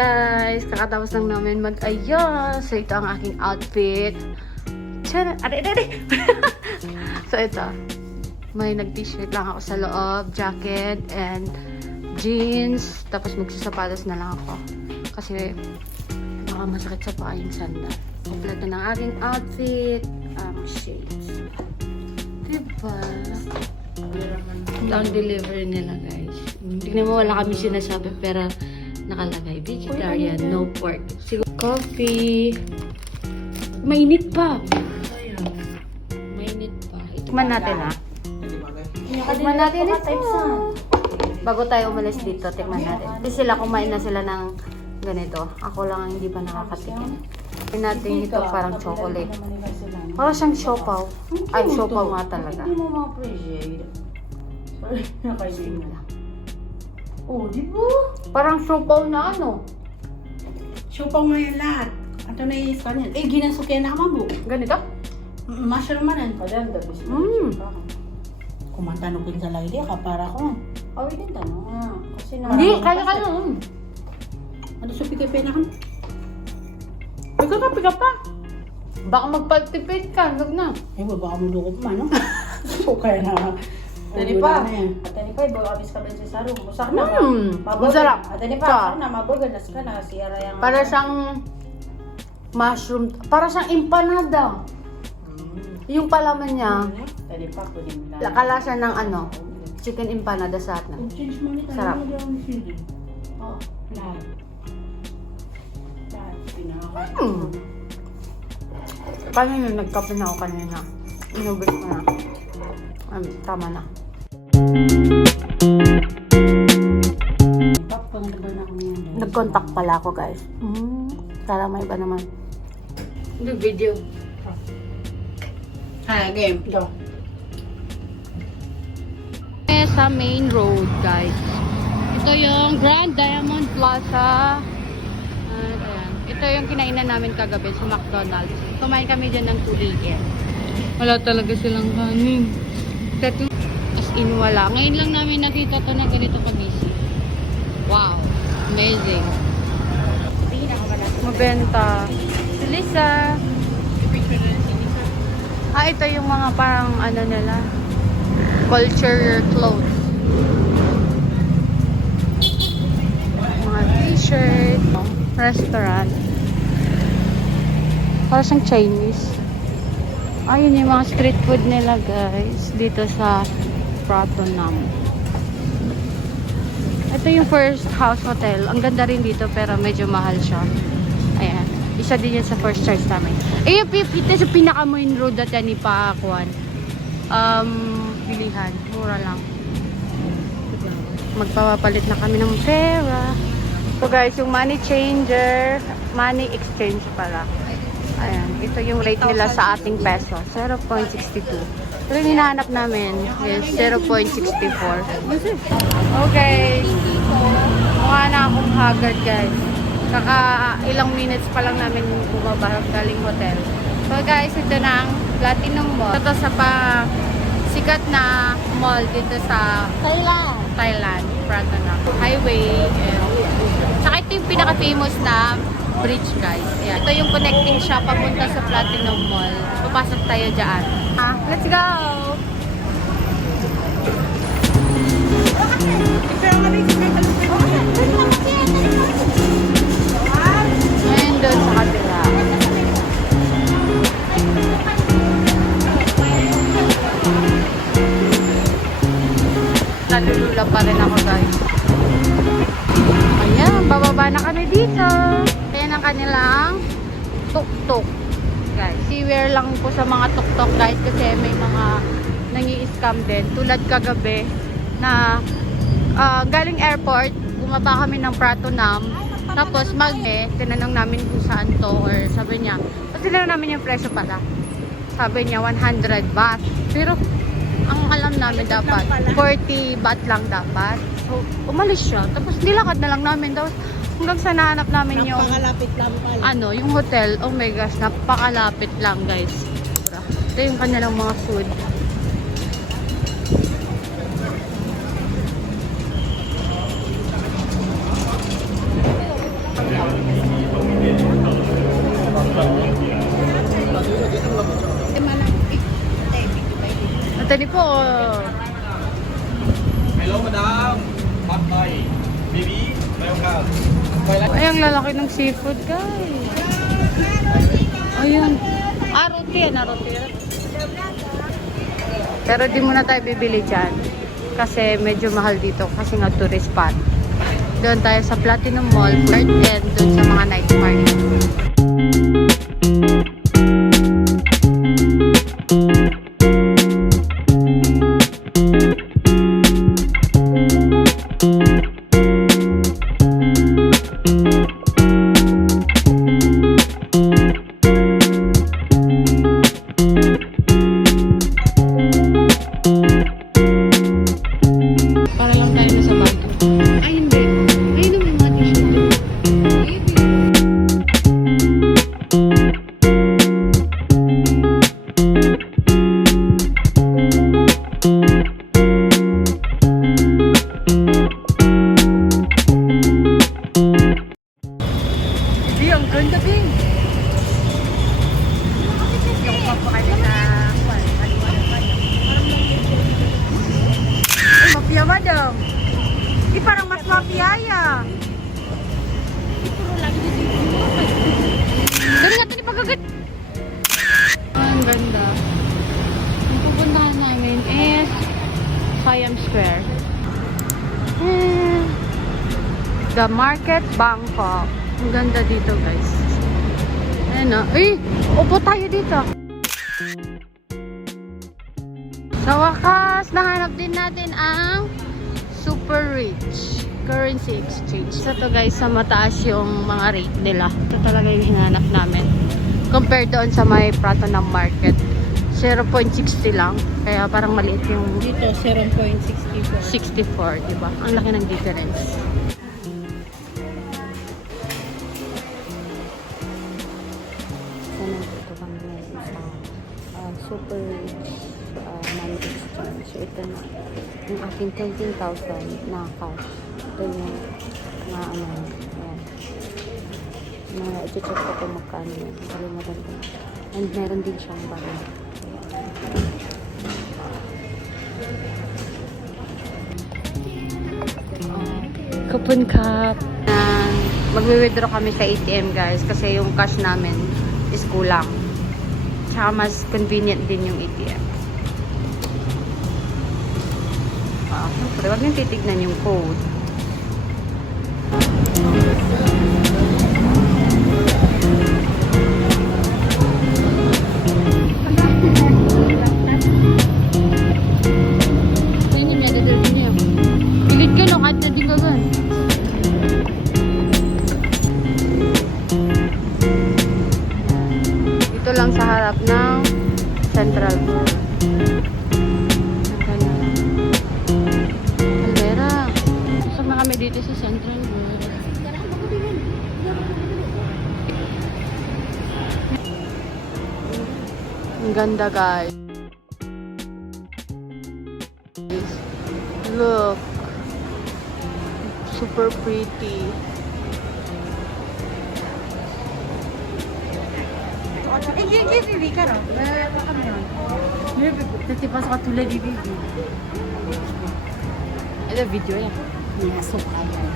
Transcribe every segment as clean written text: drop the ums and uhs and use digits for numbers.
guys! Kakatapos lang namin mag-ayos. So, ito ang aking outfit. Tiyara! Ate! So, ito. May nag-t-shirt lang ako sa loob, jacket, and jeans. Tapos magsasapatos na lang ako. Kasi, baka masakit sa paa yung sandal. Kompleto ng aking outfit. Ang shades. Diba? Ito ang delivery nila, guys. Tingnan mo, wala kami sinasabi, pero nakalagay. Vegetarian, no pork. Siguro, coffee. Mainit pa. Mainit pa. Itikman natin, ha? Tikman natin ito. Bago tayo umalis dito, tikman natin. Kasi sila, kumain na sila ng ganito. Ako lang ang hindi pa nakakatikin. Tignan natin ito, parang chocolate. Parang siyang siopaw. Ay, siopaw nga talaga. Hindi mo ma-appreciate. Sorry, nakaising lang. Oh, di ba? Parang siopaw na ano. Siopaw nga yan lahat. Ito na yung kanyan. Eh, ginasukyan na kamabo. Ganito? Mushroom manan. Padang dabis. Kumanta nung pinsa lagi ka para ko. Awit din tanong. Kasi na. Hindi, kaya ka nun. Ano sa pikipin na kan? Pika pa. Baka magpagtipid ka, huwag na. Eh, baka mo lukot man, no? So, kaya na. Tani pa. Tani pa, ibo abis ka ba sa sarong. Musak na. Masarap. Tani pa, musak na. Mabuganas ka na. Siyara yung... Para siyang mushroom. Para siyang empanada. Yung palaman niya, Tani pa, pwede mo lang. kalasa ng ano, chicken empanada sa atin. Change mo nito. Sarap. Oh, lahat. Lahat. Kanina nagkape na ako kanina. Inubos ko na. Tama na. Nag-contact pala ako, guys. Kala may iba naman. Hindi video. Game. Go. Sa main road, guys. Ito yung Grand Diamond Plaza. Ayan. Ito yung kinainan namin kagabi sa McDonald's. Kumain kami dyan ng 2 a.m. Wala talaga silang kanin. As in, wala. Ngayon lang namin nakita to na ganito kabisi. Wow. Amazing. Mabenta. Si Lisa. Ito yung mga parang ano nila. Culture clothes. Mga t-shirt. Restaurant. Parang siyang Chinese. Ayun yung mga street food nila, guys. Dito sa Pratunam. Ito yung First House Hotel. Ang ganda rin dito pero medyo mahal siya. Ayan. Isa din yan sa first choice namin. Eh, yung ito sa pinaka-main road at yan ni Paakuan. Bilihan. Mura lang. Magpapapalit na kami ng pera. So guys, yung money changer, money exchange pala. Ayan, ito yung rate nila sa ating peso, 0.62. Pero yung hinahanap namin is 0.64. Okay. Mukha na akong haggard, guys. Kaka ilang minutes pa lang namin bumaba galing hotel. So guys, ito na ang Platinum Mall. Ito sa sikat na mall dito sa Thailand, Pratunam Highway. Saka ito yung pinaka-famous na bridge, guys. Ayan. Ito yung connecting siya papunta sa Platinum Mall. Papasok tayo dyan. Let's go! Ngayon doon sa kabila. Nalulula pa rin ako, guys. Ayan, bababa na kami dito. Ayan ang kanilang tuk-tuk, guys. Beware lang po sa mga tuk-tuk, guys, kasi may mga nangi-scam din. Tulad kagabi na galing airport, bumaba kami ng Pratunam. Tapos tinanong namin kung saan to, or sabi niya, kasi tinanong namin yung presyo pala. Sabi niya 100 baht. Pero ang alam namin dapat 40 baht lang dapat. So umalis siya. Tapos nilakad na lang namin. Tapos hanggang sa nahanap namin yung Napakalapit lang pala. yung hotel. Oh my gosh, napakalapit lang, guys. Ito yung kanilang mga food. Ate ni po. Hello, madam. Pad Thai. Baby, welcome. Ay, ang lalaki ng seafood, guys. Ayun. Roti yan, roti. Pero di muna tayo bibili dyan. Kasi medyo mahal dito. Kasi nga tourist spot. Doon tayo sa Platinum Mall, and doon sa mga night market. Para lang tayo nasa bago. Ay, hindi. Ayun naman yung mga t-shirt. Hindi, ang ganda din. Yung papakain na mafia, madam. Di parang mas mafia. Ganun nga ito ni pagagat. Ang ganda. Ang pupuntahan namin is Siam Square. The Market, Bangkok. Ang ganda dito, guys. Ayan o. Uy! Upo tayo dito. Sa wakas, nahanap din natin ang Super Rich Currency Exchange. Sa to guys, sa mataas yung mga rate nila. Ito talaga yung hinanap namin. Compared doon sa may Pratunam Market. 0.60 lang. Kaya parang maliit yung Dito, 0.64. 64, diba? Ang laki ng difference. So, nandito kami sa Super Rich Money Exchange. So, ito na. Yung aking 13,000 na cash. Ito yung na ano. Ayan. I-check ko kung magkano yun. Kalimutan ko. And meron din siyang bago. Coupon cup. Magwi-withdraw kami sa ATM, guys, kasi yung cash namin is kulang. Tsaka mas convenient din yung ATM. Siyempre, huwag nyung titignan yung code. Ayun yung nadadal niya. Pilit ka, no? Kahit na din ka gan. Dito lang sa harap ng Central World. Alvera. Gusto na kami dito sa Central World. Ang ganda, guys. Look. Super pretty. Tati pasok at tulad ni Bibi. Ito video yan. Pinasok agad.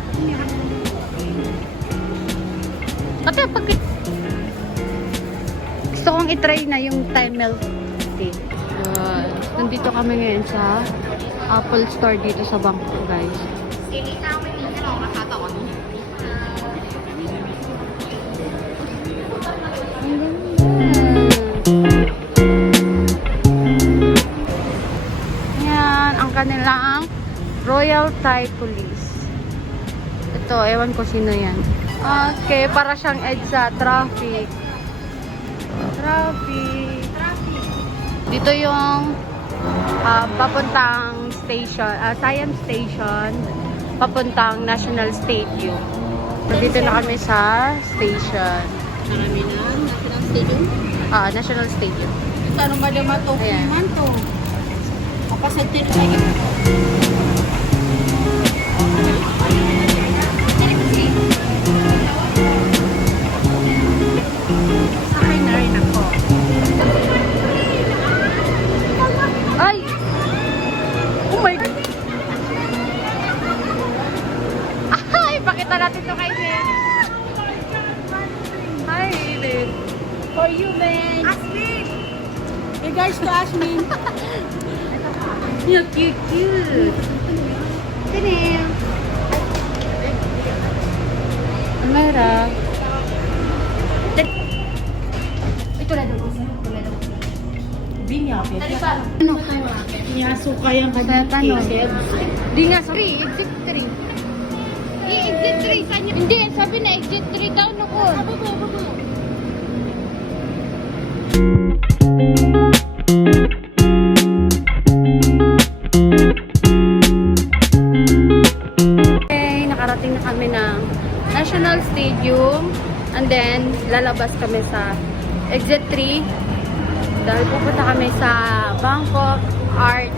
Ate, pag... Gusto kong itry na yung time milk tea. Nandito kami ngayon sa Apple Store dito sa Bangkok, guys. Ang ganda. Yan, ang kanilang Royal Thai Police. Ito, ewan ko sino yan. Okay, para siyang EDSA, traffic. Dito yung papuntang station, Siam Station, papuntang National Stadium. So, dito na kami sa station. Marami na. National Stadium. National Stadium. Ito, ano ba naman ito? Ayan. Naman ito. Kapasagtin tayo. for you, man. Asmin! Regards to Asmin. Look, cute. Tinim. Amara. Ito na daw. Binyapit. Ano? Niyasuka yung Kaya tanong. cases. Di nga, sorry. Exit 3. I-exit 3. Saan yun? Hindi, sabi na exit 3 daw. Naku. Okay, nakarating na kami ng National Stadium. And then, lalabas kami sa exit 3. Dahil pupunta kami sa Bangkok Art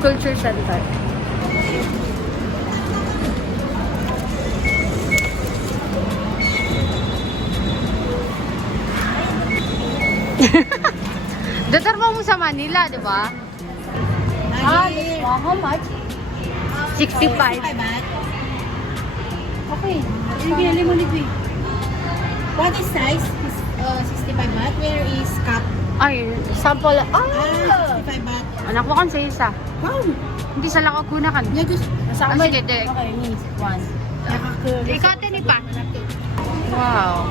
Culture Center. Datarma mo sa Manila, di ba? How much? 65. Okay. Binili mo ni Vic. What is size? 65 baht. Where is cup? Ay, sample. Ah! 65 baht. Anak mo kan sa isa. Wow. Hindi sa lang ako na kan. Ya gusto. Ah, sige, di. Okay, miss. One. Ikaw, ni pa. Wow.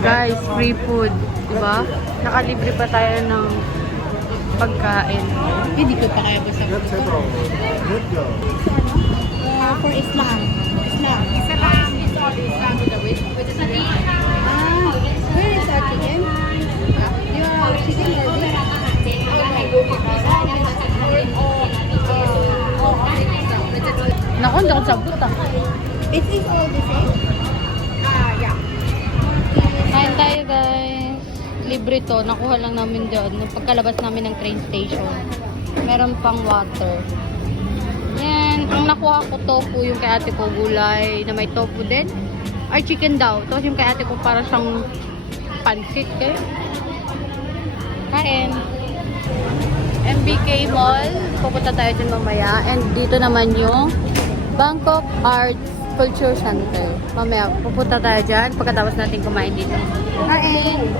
Guys, free food. Diba? Nakalibre pa tayo ng pagkain. Hindi ko pa kaya basta. For Islam. Islam. Islam is all Islam with the Where is our chicken? Your chicken ready? Naku, hindi ako sabot ah. It is all the same? Yeah. Kain tayo guys. Libre to. Nakuha lang namin doon. Nung pagkalabas namin ng train station. Meron pang water. Yan. Ang nakuha ko tofu. Yung kay ate ko gulay na may tofu din. Ay chicken daw. Tapos yung kay ate ko para siyang pansit. Kayo. Kain. MBK Mall. Pupunta tayo dyan mamaya. And dito naman yung Bangkok Art Culture Center. Mamaya, pupunta tayo dyan pagkatapos natin kumain dito. Kain!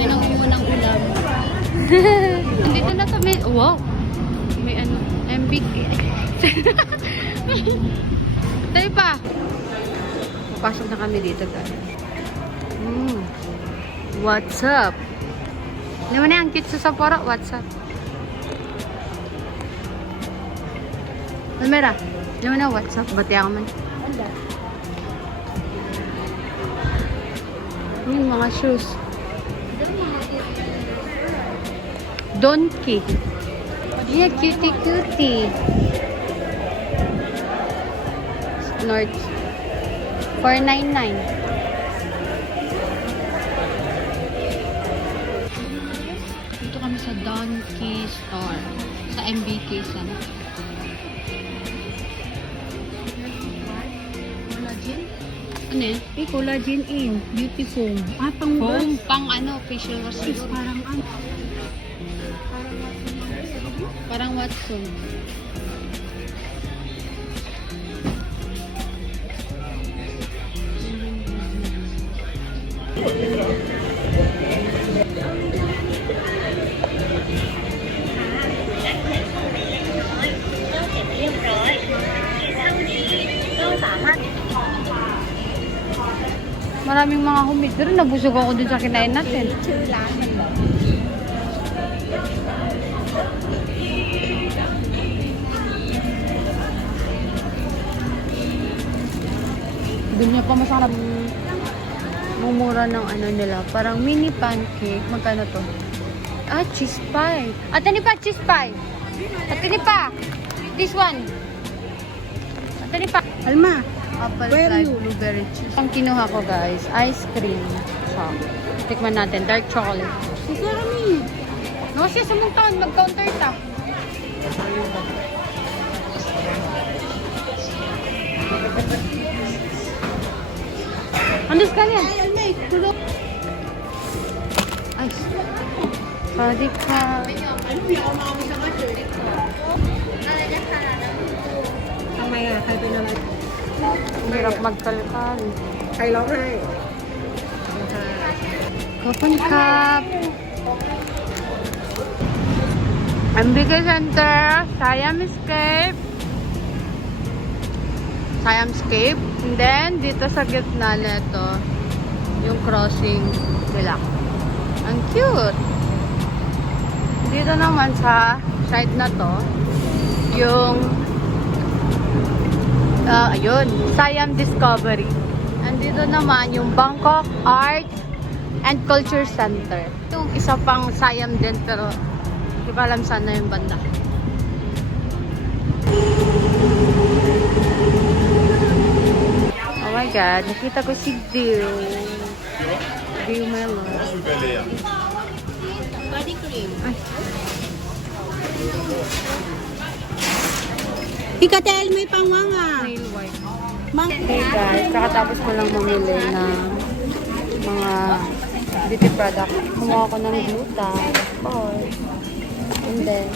Yan ang unang ulam. Dito na kami. Wow! May ano, MBK. Tayo pa! Papasok na kami dito, guys. What's up? Naman na, ang cute sa Sapporo. What's up? Almera, naman na, what's up? Bati ako man. Mga shoes. Donkey. Yeah, cutie. North. 499. Dito kami sa Donkey Store. Sa MBK Center. Ano eh? Collagen in. Beauty foam. Pang Foam, pang ano, facial wash siguro. Parang ano. Parang Watson. Maraming mga humid. Pero nabusog ako dun sa kinain natin. Doon niya pa masarap. Mumura ng ano nila. Parang mini pancake. Magkano to? Ah, cheese pie. Ate ni pa, cheese pie. Ate ni pa. This one. Ate ni pa. Alma. Apple Where pie, you? blueberry cheese. Ang kinuha ko guys, ice cream. So, tikman natin. Dark chocolate. Sisarami. No, siya sa mong taon. Mag-counter ta. Andos ka niya? Ay, Alma. Tulog. Ay. Sorry ka. Ano, hindi ako makawin sa kasyo. Mamaya, kaya pinalat. Hirap magkalkal. ใครร้องไห้ Coupon Cup. MBK Center. Siamscape. Siamscape. And then, dito sa gitna nito, yung crossing nila. Ang cute. Dito naman sa side na to, yung ayun, Siam Discovery. Andito naman yung Bangkok Art and Culture Center. Yung isa pang Siam din, pero hindi ko alam saan na yung banda. Oh my God, nakita ko si Dew. Dew Melon. Body cream. Ay, Pikatel, may pangwanga. nail white. Hey guys, kakatapos ko lang mamili ng mga beauty product. Kumuha ko ng gluta, of course. And then,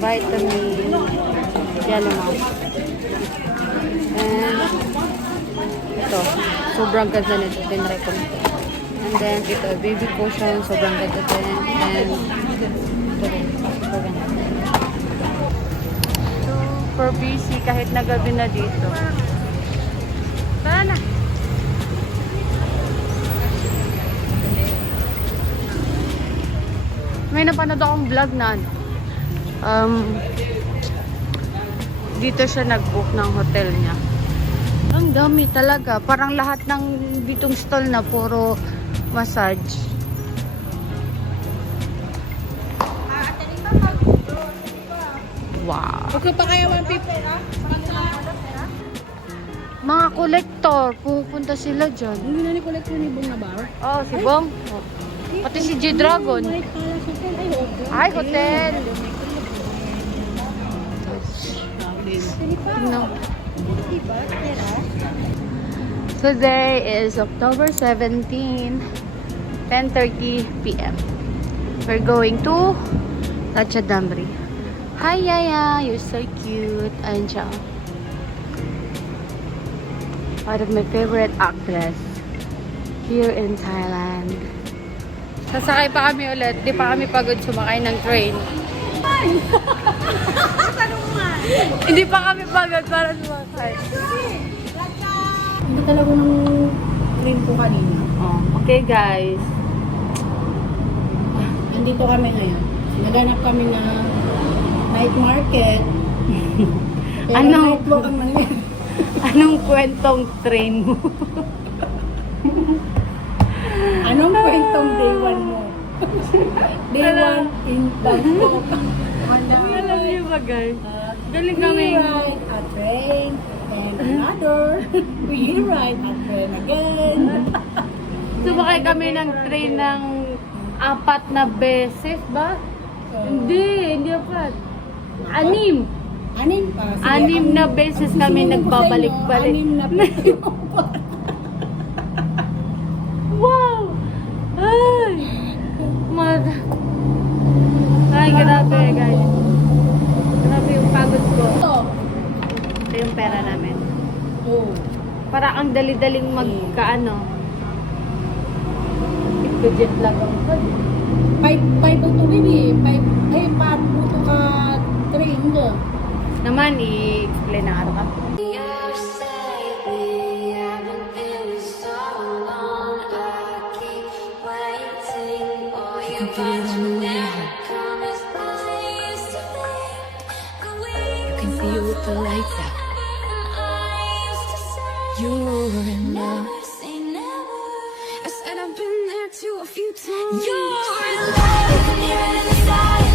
vitamin, yellow mouth. And, ito, sobrang ganda nito, tinry ko nito. And then, ito, baby potion, sobrang ganda din. And, ito rin, super ganda. Super busy kahit na gabi na dito. Tara na. May napanood akong vlog na dito siya nag-book ng hotel niya. Ang dami talaga. Parang lahat ng bitong stall na puro massage. Wow. Okay pa kaya 150? Mga collector, pupunta sila dyan. Hindi na ni-collect mo ni Bong na bar? Oh, si Bong. Oh. Pati si G-Dragon. Ay, hotel. No. Today is October 17, 10:30 p.m. We're going to Ratchadamri. Hi, Yaya. You're so cute. Anjal. One of my favorite actress here in Thailand. Sasakay pa kami ulit. Di pa kami pagod sumakay ng train. Hindi pa kami pagod para sumakay. Hindi talaga ng train ko kanina. Oh, okay, guys. Nandito kami ngayon. Naganap kami na night market. Kaya Ano? night walk ang nangyari. Anong kwentong train mo? Anong kwentong day 1 mo? Day 1 in Bangkok. Alam niyo ba, guys? Galing We kami. ride a train and another. We ride a train again. Sumakay kami ng train ng 4 na beses ba? Hindi 4. 6. Anim pa. Sige, 6 na beses kami susunod ko sa inyo, nagbabalik-balik. 6 na beses. Wow! Ay! Ay, grabe, guys. Grabe yung pagod ko. Ito. Ito yung pera namin. Oh. Para ang dali-daling magkaano. Ito-jet lag ang pag. 5 to baby. 5 ay 4 to ka train ko. Naman, i-explain na araw ka. Feel the lights out. You're in love. I said I've been there too a few times. You're in love. You can hear it inside.